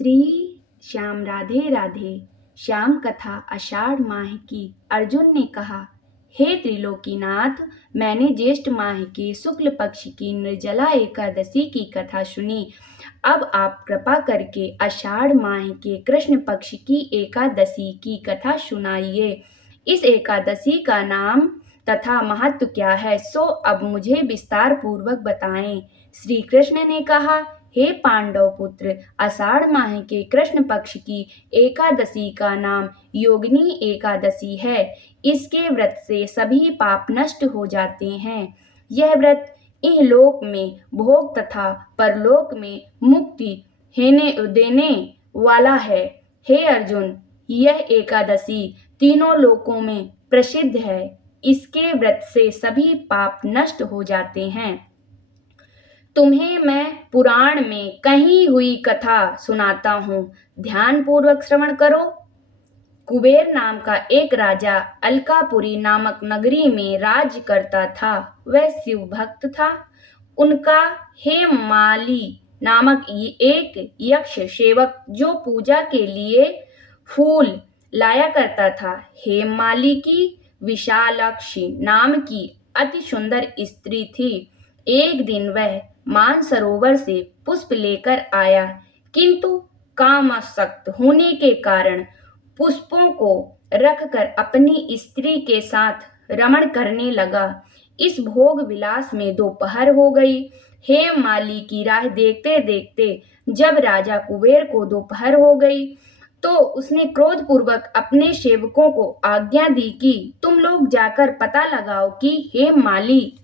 श्री श्याम राधे राधे। श्याम कथा आषाढ़ माह की। अर्जुन ने कहा, हे त्रिलोकीनाथ, मैंने ज्येष्ठ माह के शुक्ल पक्ष की निर्जला एकादशी की कथा सुनी। अब आप कृपा करके आषाढ़ माह के कृष्ण पक्ष की एकादशी की कथा सुनाइए। इस एकादशी का नाम तथा महत्व क्या है, सो अब मुझे विस्तार पूर्वक बताएं। श्री कृष्ण ने कहा, हे पांडव पुत्र, आषाढ़ माह के कृष्ण पक्ष की एकादशी का नाम योगिनी एकादशी है। इसके व्रत से सभी पाप नष्ट हो जाते हैं। यह व्रत इहलोक में भोग तथा परलोक में मुक्ति देने वाला है। हे अर्जुन, यह एकादशी तीनों लोकों में प्रसिद्ध है। इसके व्रत से सभी पाप नष्ट हो जाते हैं। तुम्हें मैं पुराण में कही हुई कथा सुनाता हूँ, ध्यान पूर्वक श्रवण करो। कुबेर नाम का एक राजा अलकापुरी नामक नगरी में राज्य करता था। वह शिव भक्त था। उनका हेममाली नामक एक यक्ष सेवक जो पूजा के लिए फूल लाया करता था। हेममाली की विशालाक्षी नाम की अति सुंदर स्त्री थी। एक दिन वह मानसरोवर से पुष्प लेकर आया, किंतु कामासक्त होने के कारण पुष्पों को रखकर अपनी स्त्री के साथ रमण करने लगा। इस भोग विलास में दोपहर हो गई। हेममाली की राह देखते देखते जब राजा कुबेर को दोपहर हो गई, तो उसने क्रोधपूर्वक अपने सेवकों को आज्ञा दी कि तुम लोग जाकर पता लगाओ कि हेममाली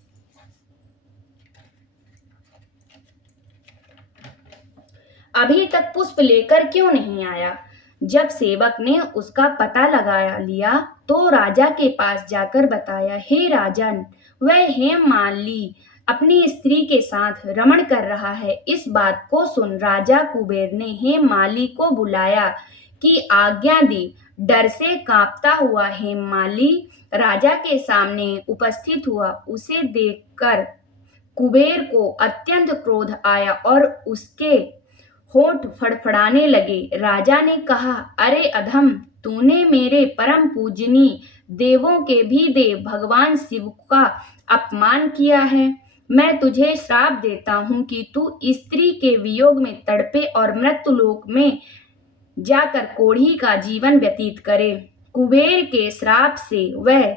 अभी तक पुष्प लेकर क्यों नहीं आया। जब सेवक ने उसका पता लगा लिया तो राजा के पास जाकर बताया, हे राजन, वह हेममाली अपनी स्त्री के साथ रमण कर रहा है। इस बात को सुन राजा कुबेर ने हेममाली को बुलाया कि आज्ञा दी। डर से कांपता हुआ हेममाली राजा के सामने उपस्थित हुआ। उसे देखकर कुबेर को अत्यंत क्रोध आया और उसके होठ फड़फड़ाने लगे। राजा ने कहा, अरे अधम, तूने मेरे परम पूजनीय देवों के भी देव भगवान शिव का अपमान किया है। मैं तुझे श्राप देता हूँ कि तू स्त्री के वियोग में तड़पे और मृत्युलोक में जाकर कोढ़ी का जीवन व्यतीत करे। कुबेर के श्राप से वह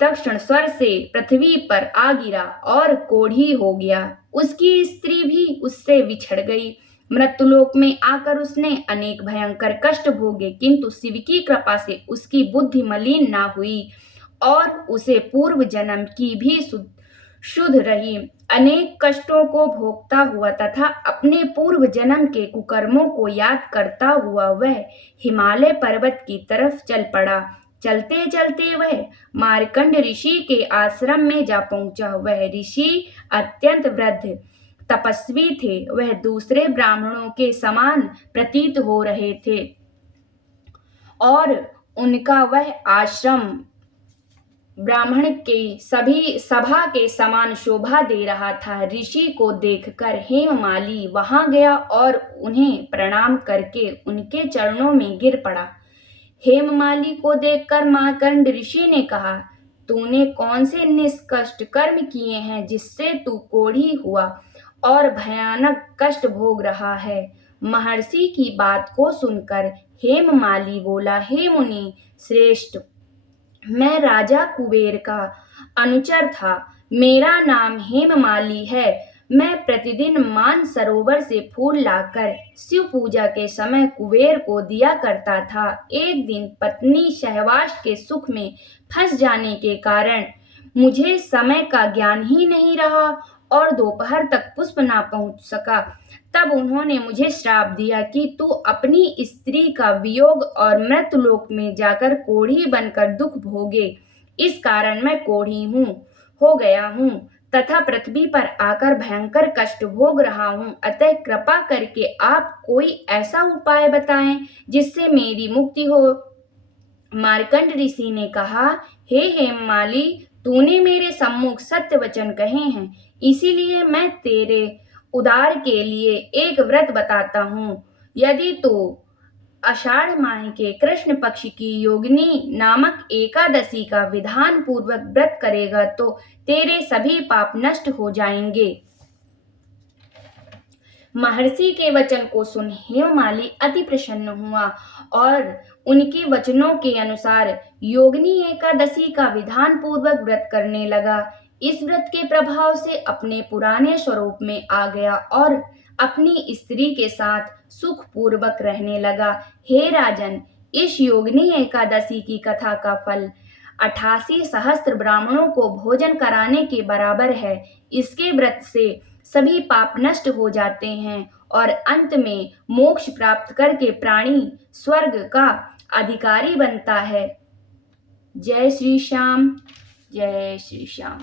तक्षण स्वर से पृथ्वी पर आ गिरा और कोढ़ी हो गया। उसकी स्त्री भी उससे बिछड़ गई। मृत्युलोक में आकर उसने अनेक भयंकर कष्ट भोगे, किंतु शिव की कृपा से उसकी बुद्धि मलिन ना हुई और उसे पूर्व जन्म की भी शुद्ध रही। अनेक कष्टों को भोगता हुआ तथा अपने पूर्व जन्म के कुकर्मों को याद करता हुआ वह हिमालय पर्वत की तरफ चल पड़ा। चलते चलते वह मार्कंड ऋषि के आश्रम में जा पहुंचा। वह ऋषि अत्यंत वृद्ध तपस्वी थे। वह दूसरे ब्राह्मणों के समान प्रतीत हो रहे थे और उनका वह आश्रम ब्राह्मण के सभी सभा के समान शोभा दे रहा था। ऋषि को देखकर हेममाली वहां गया और उन्हें प्रणाम करके उनके चरणों में गिर पड़ा। हेममाली को देखकर मार्कंड ऋषि ने कहा, तूने कौन से निष्कष्ट कर्म किए हैं जिससे तू कोढ़ी हुआ और भयानक कष्ट भोग रहा है। महर्षि की बात को सुनकर हेममाली बोला, हे मुनि श्रेष्ठ, मैं राजा कुबेर का अनुचर था। मेरा नाम हेममाली है। मैं प्रतिदिन मानसरोवर से फूल लाकर शिव पूजा के समय कुबेर को दिया करता था। एक दिन पत्नी सहवास के सुख में फंस जाने के कारण मुझे समय का ज्ञान ही नहीं रहा और दोपहर तक पुष्प ना पहुंच सका। तब उन्होंने मुझे श्राप दिया कि तू अपनी स्त्री का वियोग और मृत्युलोक में जाकर कोढ़ी बनकर दुख भोगे। इस कारण मैं कोढ़ी हो गया हूँ तथा पृथ्वी पर आकर भयंकर कष्ट भोग रहा हूँ। अतः कृपा करके आप कोई ऐसा उपाय बताएं जिससे मेरी मुक्ति हो। मार्कंड ऋषि ने कहा, हे हेममाली, तूने मेरे सम्मुख सत्य वचन कहे हैं, इसीलिए मैं तेरे उद्धार के लिए एक व्रत बताता हूँ। यदि तो आषाढ़ माह के कृष्ण पक्ष की योगिनी नामक एकादशी का विधान पूर्वक व्रत करेगा तो तेरे सभी पाप नष्ट हो जाएंगे। महर्षि के वचन को सुन हेममाली अति प्रसन्न हुआ और उनके वचनों के अनुसार योगिनी एकादशी का विधान पूर्वक व्रत करने लगा। इस व्रत के प्रभाव से अपने पुराने स्वरूप में आ गया और अपनी स्त्री के साथ सुख पूर्वक रहने लगा। हे राजन, इस योगिनी एकादशी की कथा का फल 88 सहस्त्र ब्राह्मणों को भोजन कराने के बराबर है। इसके व्रत से सभी पाप नष्ट हो जाते हैं और अंत में मोक्ष प्राप्त करके प्राणी स्वर्ग का अधिकारी बनता है। जय श्री श्याम, जय श्री श्याम।